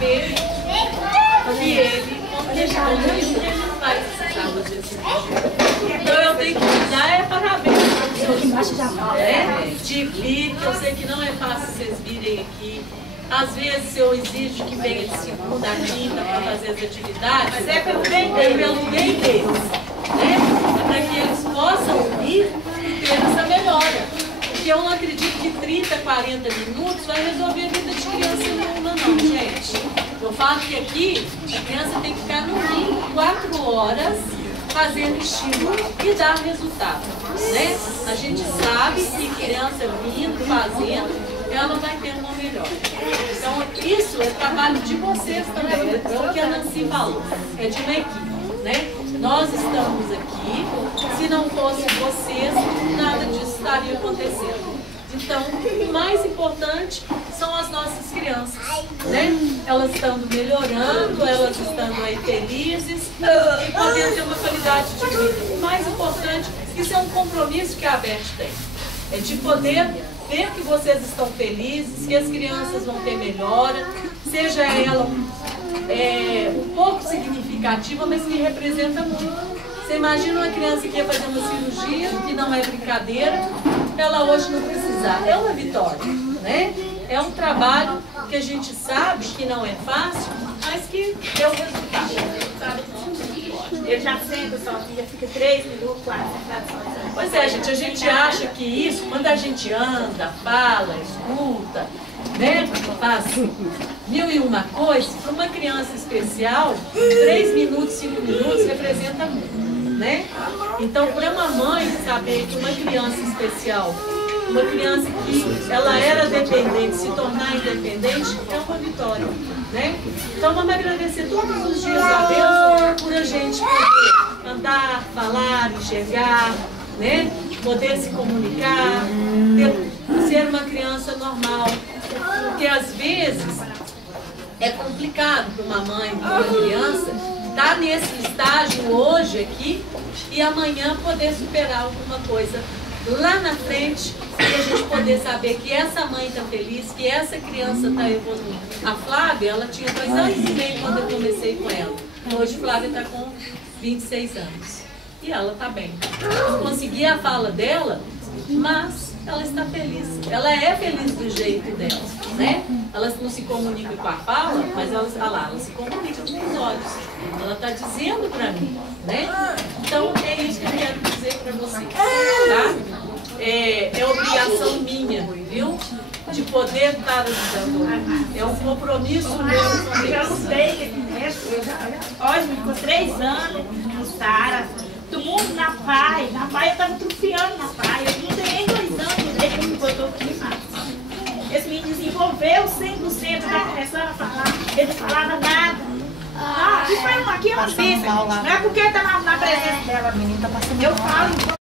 saber que ele, quando ele vai precisar fazer esse vídeo. Então eu tenho que dar parabéns para os seus de vir, que eu sei que não é fácil vocês virem aqui. Às vezes eu exijo que venha de segunda a quinta para fazer as atividades. Mas é pelo bem deles, né? Para que eles possam vir e ter essa melhora. Porque eu não acredito que 30, 40 minutos vai resolver a vida de criança nenhuma não, gente. Eu falo que aqui a criança tem que ficar no mínimo 4 horas fazendo estímulo e dar resultado, né? A gente sabe que criança vindo, fazendo, ela vai ter uma melhora. Então, isso é trabalho de vocês também, é o que a Nancy falou, é de uma equipe, né? Nós estamos aqui, se não fossem vocês, nada disso estaria acontecendo. Então, o mais importante são as nossas crianças, né? Elas estando melhorando, elas estando aí felizes e podendo ter uma qualidade de vida. O mais importante, isso é um compromisso que a Beth tem, é de poder ver que vocês estão felizes, que as crianças vão ter melhora, seja ela um pouco significativa, mas que representa muito. Você imagina uma criança que ia fazer uma cirurgia, que não é brincadeira, ela hoje não precisar. É uma vitória, né? É um trabalho que a gente sabe que não é fácil, mas que deu resultado. Eu já sento sozinha, fica 3 minutos, 4 sozinha. Pois é, gente, a gente acha que isso, quando a gente anda, fala, escuta, né, faz 1001 coisas, para uma criança especial, 3 minutos, 5 minutos representa muito, né? Então, para uma mãe saber que uma criança especial, uma criança que ela era dependente, se tornar independente, é uma vitória, né? Então, vamos agradecer todos os dias a Deus por a gente poder andar, falar, enxergar, né? Poder se comunicar, ser uma criança normal. Porque às vezes é complicado para uma mãe, para uma criança, estar nesse estágio hoje aqui e amanhã poder superar alguma coisa lá na frente e a gente poder saber que essa mãe está feliz, que essa criança está evoluindo. A Flávia, ela tinha 2 anos e meio quando eu comecei com ela. Hoje a Flávia está com 26 anos. E ela está bem. Não consegui a fala dela, mas ela está feliz. Ela é feliz do jeito dela, né? Ela não se comunica com a fala, mas ela se comunica com os olhos. Ela está dizendo para mim, né? Então é isso que eu quero dizer para vocês, tá? É obrigação minha, viu? De poder estar ajudando. É um compromisso meu com Eu Deus. gostei aqui mesmo. Olha, ficou 3 anos no Sara. Todo mundo na praia eu estava trufiando na praia. Eu não tenho nem 2 anos desde que me botou aqui, mas esse me desenvolveu 100%, está começando a falar. Ele não falava nada. Aqui é uma pista. Não é porque está na presença dela. O menino tá passando Eu mal. falo.